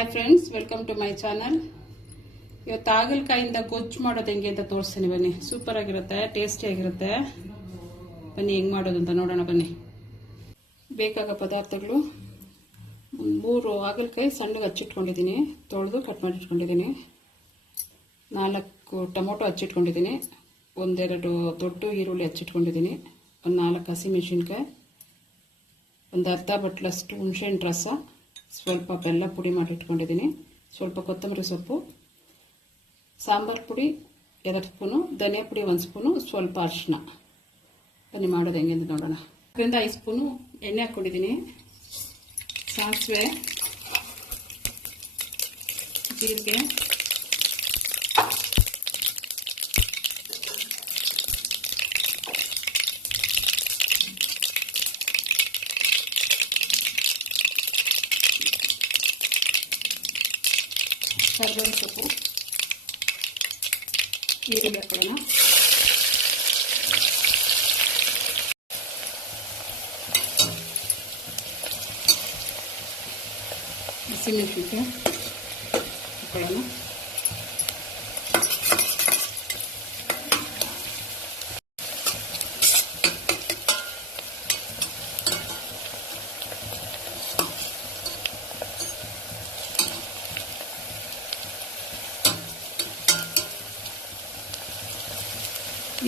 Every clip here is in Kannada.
Hi friends, welcome to my channel. ಇವತ್ತು ಹಾಗಲಕಾಯಿಂದ ಗೊಜ್ಜು ಮಾಡೋದು ಹೆಂಗೆ ಅಂತ ತೋರಿಸ್ತೀನಿ ಬನ್ನಿ. ಸೂಪರ್ ಆಗಿರುತ್ತೆ, ಟೇಸ್ಟಿ ಆಗಿರುತ್ತೆ. ಬನ್ನಿ ಹೆಂಗೆ ಮಾಡೋದು ಅಂತ ನೋಡೋಣ ಬನ್ನಿ. ಬೇಕಾಗೋ ಪದಾರ್ಥಗಳು: 3 ಹಾಗಲಕಾಯಿ ಸಣ್ಣಗೆ ಹಚ್ಚಿಟ್ಕೊಂಡಿದ್ದೀನಿ, ತೊಳೆದು ಕಟ್ ಮಾಡಿ ಇಟ್ಕೊಂಡಿದ್ದೀನಿ. 4 ಟೊಮೊಟೊ ಹಚ್ಚಿಟ್ಕೊಂಡಿದ್ದೀನಿ. 1-2 ದೊಡ್ಡ ಈರುಳ್ಳಿ ಹಚ್ಚಿಟ್ಕೊಂಡಿದ್ದೀನಿ. 4 ಹಸಿಮೆಣಸಿನ್ಕಾಯಿ, ಒಂದು ಅರ್ಧ ಬಟ್ಲಷ್ಟು ಹುಣಸೆಹಣ್ಣು ರಸ, ಸ್ವಲ್ಪ ಬೆಲ್ಲ ಪುಡಿ ಮಾಡಿ ಇಟ್ಕೊಂಡಿದ್ದೀನಿ, ಸ್ವಲ್ಪ ಕೊತ್ತಂಬರಿ ಸೊಪ್ಪು, ಸಾಂಬಾರು ಪುಡಿ 2 ಸ್ಪೂನು, ಧನಿಯಾ ಪುಡಿ 1 ಸ್ಪೂನು, ಸ್ವಲ್ಪ ಅರಿಶಿನ. ಬನ್ನಿ ಮಾಡೋದು ಹೆಂಗೆ ಅಂತ ನೋಡೋಣ. 5 ಸ್ಪೂನು ಎಣ್ಣೆ ಹಾಕ್ಕೊಂಡಿದ್ದೀನಿ. ಸಾಸಿವೆ, ಜೀರಿಗೆ, ಕರಿಬೇವಿನ ಸೊಪ್ಪು, ಈರುಳ್ಳಿ ಹಾಕೋಣ. ಹಸಿಮೆಣಸಿನ್ಕಾಯಿ ಹಾಕೊಳ್ಳೋಣ.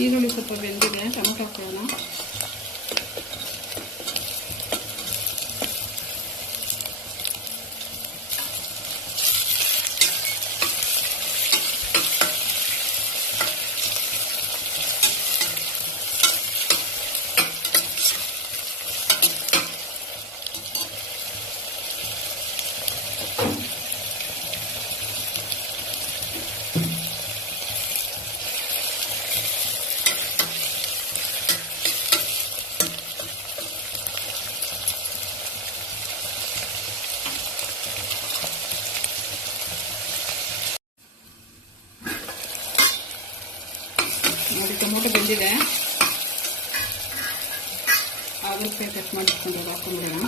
ಈರುಳ್ಳಿ ಸ್ವಲ್ಪ ಬೆಂದಿದೆ, ಟೊಮೊಟೊ ಹಾಕೋಣ. ನೋಡಿ, ಟೊಮೊಟೊ ಬೆಂದಿದೆ. ಹಾಗಲಕಾಯಿ ಕಟ್ ಮಾಡಿಟ್ಕೊಂಡು ಹಾಕೊಂಡ್ಬಿಡೋಣ.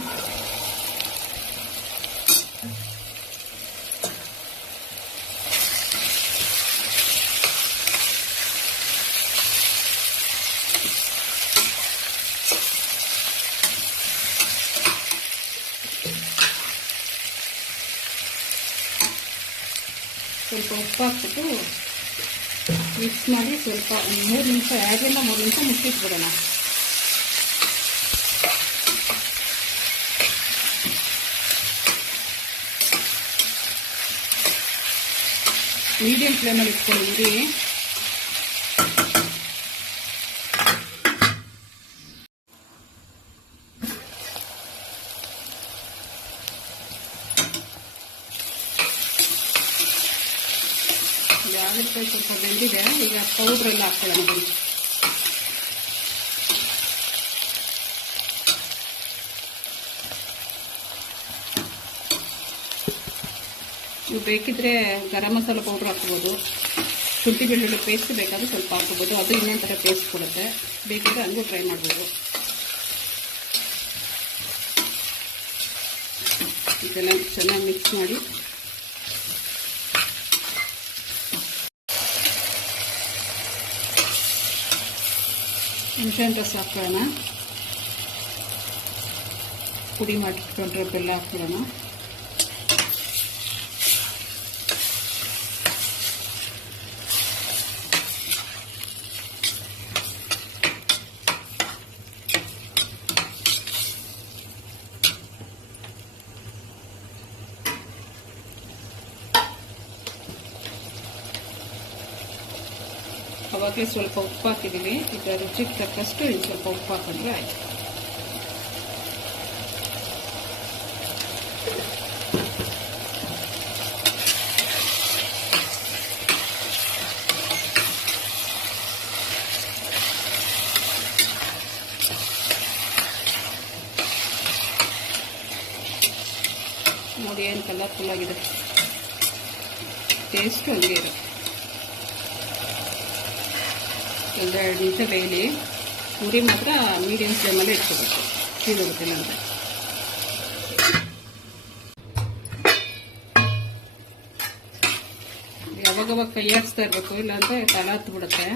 ಸ್ವಲ್ಪ ಉಪ್ಪು ಹಾಕ್ಬಿಟ್ಟು ಮಿಕ್ಸ್ ಮಾಡಿ ಸ್ವಲ್ಪ 3 ನಿಮಿಷ, 2ರಿಂದ 3 ನಿಮಿಷ ಮುಚ್ಚಿಟ್ಬಿಡೋಣ. ಮೀಡಿಯಂ ಫ್ಲೇಮಲ್ಲಿ ಇಟ್ಕೊಂಡಿರಿ. ಹಾಗಲಕಾಯಿ ಸ್ವಲ್ಪ ಬೆಂದಿದೆ. ಈಗ ಪೌಡ್ರೆಲ್ಲ ಹಾಕೊಳ್ಳೋಣ ಬನ್ನಿ. ನೀವು ಬೇಕಿದ್ರೆ ಗರಂ ಮಸಾಲ ಪೌಡ್ರ್ ಹಾಕ್ಬೋದು, ಶುಂಠಿ ಬೆಳ್ಳುಳ್ಳಿ ಪೇಸ್ಟ್ ಬೇಕಾದ್ರೆ ಸ್ವಲ್ಪ ಹಾಕ್ಬೋದು, ಅದು ಇನ್ನೊಂದು ಥರ ಟೇಸ್ಟ್ ಕೊಡುತ್ತೆ. ಬೇಕಿದ್ರೆ ಹಂಗೂ ಟ್ರೈ ಮಾಡ್ಬೋದು. ಇದೆಲ್ಲ ಚೆನ್ನಾಗಿ ಮಿಕ್ಸ್ ಮಾಡಿ ಹುಣಸೆಹಣ್ಣು ರಸ ಹಾಕೋಣ. ಪುಡಿ ಮಾಡಿಟ್ಕೊಂಡ್ರೆ ಬೆಲ್ಲ ಹಾಕೋಣ. ಅವಾಗಲೇ ಸ್ವಲ್ಪ ಉಪ್ಪು ಹಾಕಿದ್ದೀವಿ. ಈಗ ರುಚಿಗೆ ತಕ್ಕಷ್ಟು ಇನ್ನು ಸ್ವಲ್ಪ ಉಪ್ಪು ಹಾಕಿದ್ರೆ ಆಯ್ತು. ನೋಡಿ ಏನು ಕಲರ್ಫುಲ್ ಆಗಿದೆ. ಟೇಸ್ಟು ಹಂಗೆ ಇರುತ್ತೆ. 2 ನಿಮಿಷ ಬೇಯಲಿ. ಪೂರಿ ಮಾತ್ರ ಮೀಡಿಯಂ ಫ್ಲೇಮಲ್ಲಿ ಇಟ್ಕೋಬೇಕು, ಸೀದೋಗುತ್ತೆ ಅಂದರೆ. ಯಾವಾಗವಾಗ ಕೈ ಆಡಿಸ್ತಾ ಇರಬೇಕು, ಇಲ್ಲಾಂದ್ರೆ ತಳ ಹತ್ತು ಬಿಡುತ್ತೆ.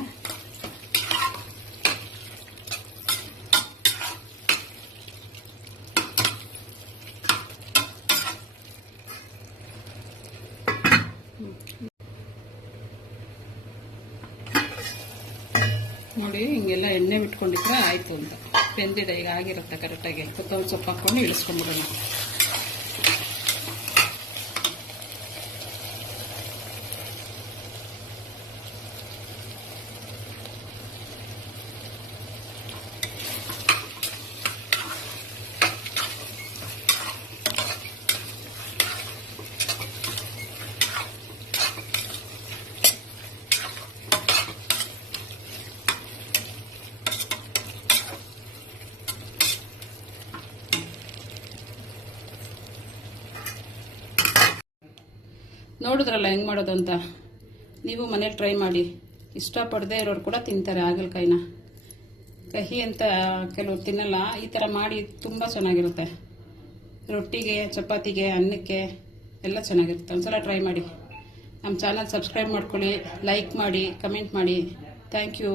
ನೋಡಿ ಹಿಂಗೆಲ್ಲ ಎಣ್ಣೆ ಬಿಟ್ಕೊಂಡಿದ್ರೆ ಆಯ್ತು ಅಂತ. ಬೆಂದಿಡ ಈಗ ಆಗಿರುತ್ತೆ ಕರೆಕ್ಟಾಗಿ. ಕೊತ್ತಂಬರಿ ಸೊಪ್ಪು ಹಾಕೊಂಡು ಇಳಿಸ್ಕೊಂಡ್ಬಿಡೋಣ. ನೋಡಿದ್ರಲ್ಲ ಹೆಂಗೆ ಮಾಡೋದು ಅಂತ. ನೀವು ಮನೇಲಿ ಟ್ರೈ ಮಾಡಿ. ಇಷ್ಟಪಡದೇ ಇರೋರು ಕೂಡ ತಿಂತಾರೆ ಹಾಗಲಕಾಯಿನ. ಕಹಿ ಅಂತ ಕೆಲವರು ತಿನ್ನಲ್ಲ. ಈ ಥರ ಮಾಡಿ ತುಂಬ ಚೆನ್ನಾಗಿರುತ್ತೆ. ರೊಟ್ಟಿಗೆ, ಚಪಾತಿಗೆ, ಅನ್ನಕ್ಕೆ ಎಲ್ಲ ಚೆನ್ನಾಗಿರುತ್ತೆ. ಒಂದ್ಸಲ ಟ್ರೈ ಮಾಡಿ. ನಮ್ಮ ಚಾನಲ್ ಸಬ್ಸ್ಕ್ರೈಬ್ ಮಾಡ್ಕೊಳ್ಳಿ, ಲೈಕ್ ಮಾಡಿ, ಕಮೆಂಟ್ ಮಾಡಿ. Thank you.